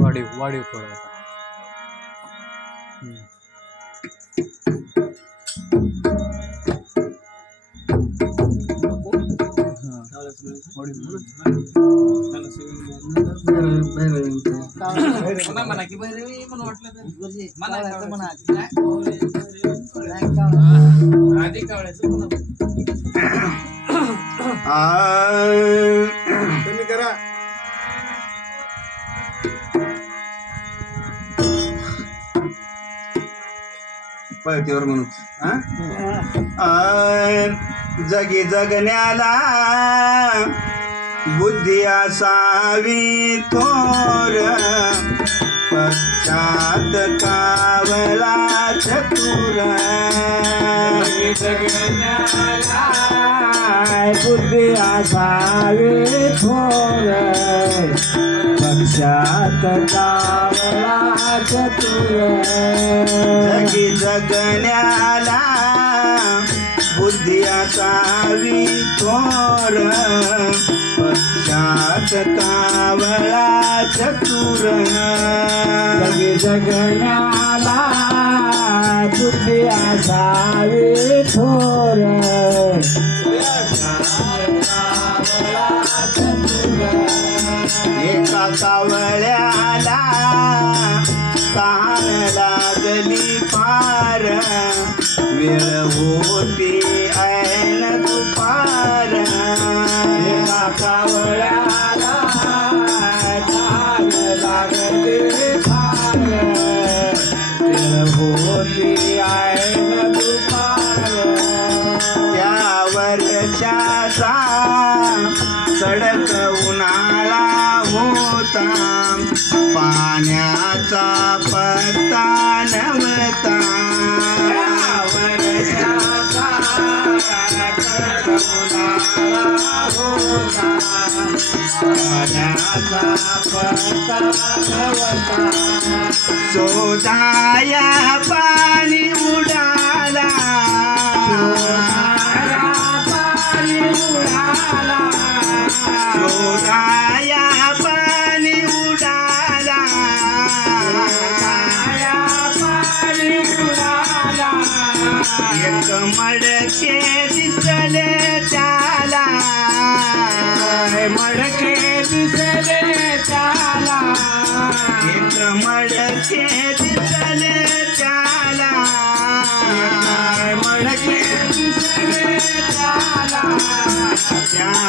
வாடி வாடி போட म्हणा की म्हणून वाटलं तर म्हणा आधी कावळ्याचं करा पळतीवर म्हणून जगी जगण्याला बुद्धी असावी थोर पक्षात कावला चतुर बुद्धी असावी थोर पक्षात कावला चतुर जगी जगण्याला बुद्धी असावी थोर कावळा चतुर. जगी जगण्याला बुद्धी असावी थोर. एका कावळ्याला वर्षाचा कडक उन्हाळा होता. पाण्याचा पत्ता नव्हता. सोदाया पाणी उडाला. मडके दिसले त्याला. मडके दिसले त्याला. एक मडके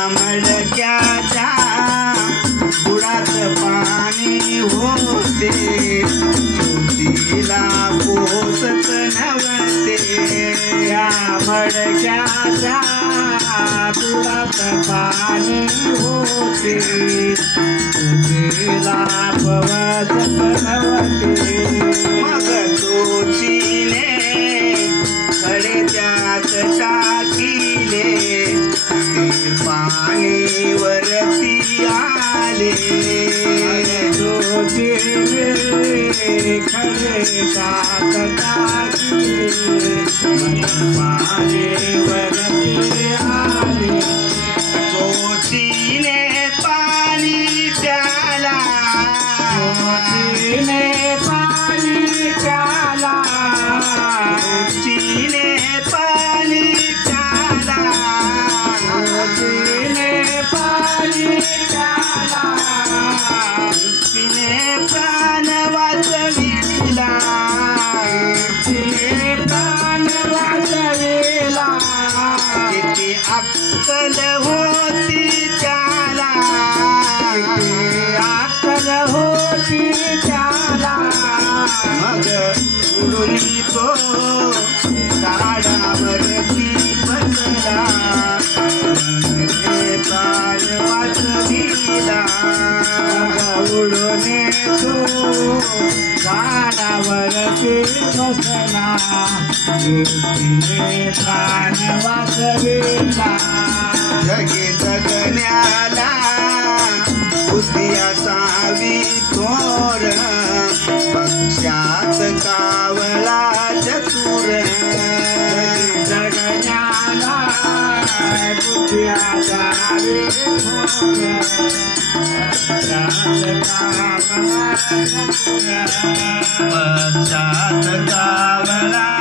मडक्याच्या बुडात पाणी होते. तिला पोचत नव्हते. या मडक्याच्या बुडात पाणी होते. तिला पोचत नव्हते. मग तोचीने जोजीने खडे त्यात टाकिले पाणी वरती आले त्याला मग उडून तो झाडावरती बसला मग वाचविला. उडून तो झाडावरती बसला प्राण वाचविला. जगे जगण्याला उद्या गावी थोर. पक्षात कावला चतुर जगण्याला पक्षात कावला